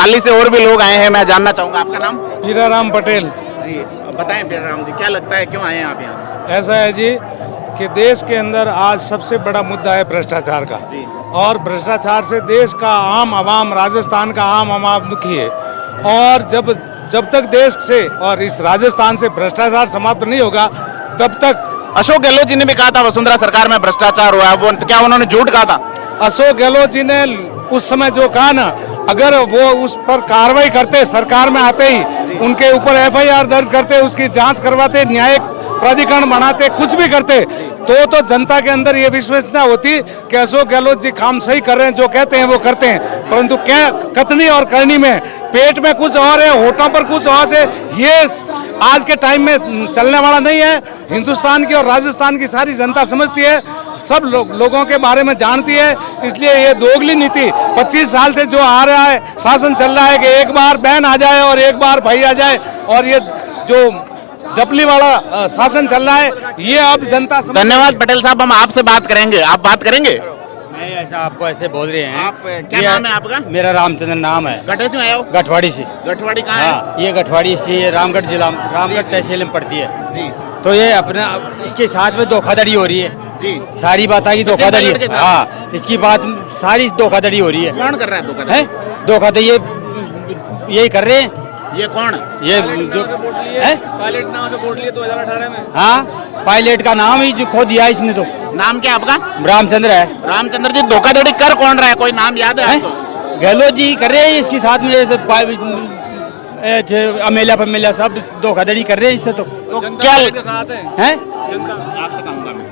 पाली से और भी लोग आए हैं, मैं जानना चाहूंगा आपका नाम। हीराराम पटेल। जी बताएं पीराराम जी, क्या लगता है क्यों आए हैं आप यहाँ? ऐसा है जी कि देश के अंदर आज सबसे बड़ा मुद्दा है भ्रष्टाचार का, जी। और भ्रष्टाचार से देश का आम आवाम, राजस्थान का आम आवाम दुखी है। और जब तक देश से और इस राजस्थान से भ्रष्टाचार समाप्त नहीं होगा तब तक। अशोक गहलोत जी ने भी कहा था वसुंधरा सरकार में भ्रष्टाचार हुआ है, वो क्या उन्होंने झूठ कहा था? अशोक गहलोत जी ने उस समय जो कहा ना, अगर वो उस पर कार्रवाई करते, सरकार में आते ही उनके ऊपर एफआईआर दर्ज करते, उसकी जांच करवाते, न्यायिक प्राधिकरण बनाते, कुछ भी करते, तो जनता के अंदर ये विश्वसनीयता होती कि अशोक गहलोत जी काम सही कर रहे हैं, जो कहते हैं वो करते हैं। परंतु क्या कथनी और करनी में पेट में कुछ और है, होठों पर कुछ और है, ये आज के टाइम में चलने वाला नहीं है। हिंदुस्तान की और राजस्थान की सारी जनता समझती है, सब लोगों के बारे में जानती है। इसलिए ये दोगली नीति 25 साल से जो आ रहा है, शासन चल रहा है कि एक बार बहन आ जाए और एक बार भाई आ जाए, और ये जो डपली वाला शासन चल रहा है, ये अब जनता धन्यवाद पटेल साहब, हम आपसे बात करेंगे, आप बात करेंगे। नहीं, ऐसा आपको ऐसे बोल रहे हैं। आप क्या नाम है आपका? मेरा रामचंद्र नाम है। गठे से आए हो? गठवाड़ी से। गठवाड़ी कहाँ है? हाँ, ये गठवाड़ी से रामगढ़ जिला, रामगढ़ तहसील में पड़ती है जी। तो ये अपना इसके साथ में धोखाधड़ी हो रही है जी। सारी बात की धोखाधड़ी है। हाँ, इसकी बात सारी धोखाधड़ी हो रही है। कौन कर रहा है धोखाधड़ी? धोखाधड़ी ये यही कर रहे हैं। ये कौन? ये जो है पायलट नाम से वोट लिए 2018 में। हाँ, पायलट का नाम ही जो खो दिया इसने। तो नाम क्या आपका? रामचंद्र है। रामचंद्र जी, धोखाधड़ी कर कौन रहा है, कोई नाम याद है आपको? गहलोत जी कर रहे हैं इसके साथ में, अमेलिया फमेलिया सब धोखाधड़ी कर रहे हैं इससे। तो क्या के साथ है हैं? आपसे कहूंगा मैं।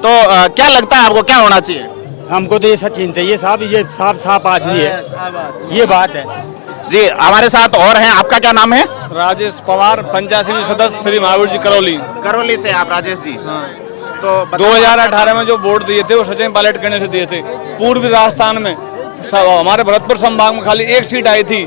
तो क्या लगता है आपको क्या होना चाहिए? हमको तो ये सचिन चाहिए साहब, ये साफ आदमी है, ये बात है जी। हमारे साथ और हैं, आपका क्या नाम है? राजेश पवार, पंचायत समिति सदस्य श्री महावीर जी करौली। करौली से आप राजेश जी? तो 2018 में जो वोट दिए थे वो सचिन पायलट करने से दिए थे। पूर्वी राजस्थान में हमारे भरतपुर संभाग में खाली एक सीट आई थी,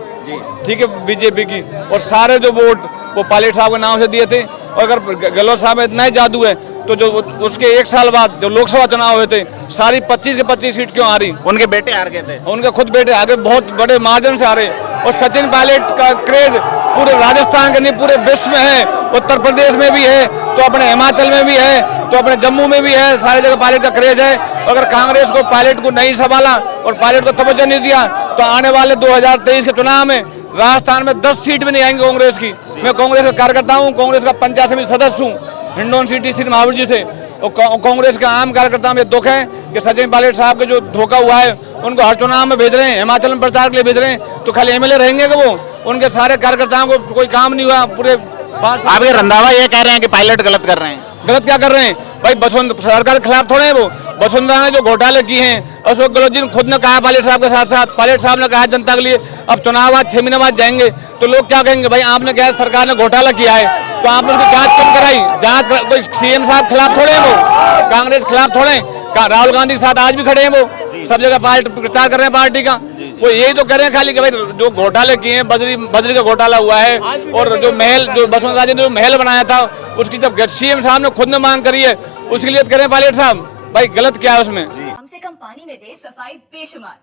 ठीक है, बीजेपी की, और सारे जो वोट वो पायलट साहब के नाम से दिए थे। और अगर गहलोत साहब में इतना ही जादू है तो जो उसके एक साल बाद जो लोकसभा चुनाव हुए थे, सारी 25 के 25 सीट क्यों आ रही? उनके बेटे हार गए थे। उनके खुद बेटे आगे बहुत बड़े मार्जिन से आ रहे। और सचिन पायलट का क्रेज पूरे राजस्थान के नहीं पूरे विश्व में है। उत्तर प्रदेश में भी है, तो अपने हिमाचल में भी है, तो अपने जम्मू में भी है, सारी जगह पायलट का क्रेज है। अगर कांग्रेस को पायलट को नहीं संभाला और पायलट को तवज्जो नहीं दिया तो आने वाले 2023 के चुनाव में राजस्थान में 10 सीट भी नहीं आएंगी कांग्रेस की। मैं कांग्रेस का कार्यकर्ता हूँ, कांग्रेस का पंचायत समिति सदस्य हूँ हिंडौन सिटी श्री महावीर जी से। और कांग्रेस का आम कार्यकर्ता में दुख है कि सचिन पायलट साहब के जो धोखा हुआ है, उनको हर चुनाव में भेज रहे हैं, हिमाचल में प्रचार के लिए भेज रहे हैं, तो खाली एमएलए रहेंगे कि वो उनके सारे कार्यकर्ताओं को कोई काम नहीं हुआ पूरे 5 साल। आप ये रंधावा ये कह रहे हैं कि पायलट गलत कर रहे हैं? गलत क्या कर रहे हैं भाई? वसुंधरा सरकार के खिलाफ थोड़े हैं वो। वसुंधरा ने जो घोटाले किए हैं, अशोक गहलोत जी ने खुद ने कहा पायलट साहब के साथ साथ, पायलट साहब ने कहा जनता के लिए अब चुनाव आज 6 महीने बाद जाएंगे तो लोग क्या कहेंगे, भाई आपने क्या सरकार ने घोटाला किया है तो आपने उसकी जांच कम कराई। जांच कोई सीएम साहब खिलाफ थोड़े हैं वो, कांग्रेस खिलाफ थोड़े हैं। राहुल गांधी के साथ आज भी खड़े हैं वो, सब जगह प्रचार कर रहे हैं पार्टी का। वो यही तो कह रहे हैं खाली कि भाई जो घोटाले किए हैं, बजरी का घोटाला हुआ है, और जो महल जो वसुंधरा जी ने जो महल बनाया था उसकी जब सीएम साहब ने खुद ने मांग करी है उसके लिए कह रहे हैं पायलट साहब, भाई गलत क्या है उसमें? कम से कम पानी में दे सफाई बेशुमार।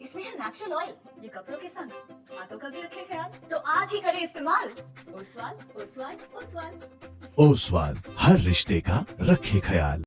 इसमें है नेचुरल ऑयल, ये कपड़ों के संग हाथों का भी रखे ख्याल, तो आज ही करें इस्तेमाल। ओसवाल, ओसवाल, ओसवाल। ओसवाल, हर रिश्ते का रखे ख्याल।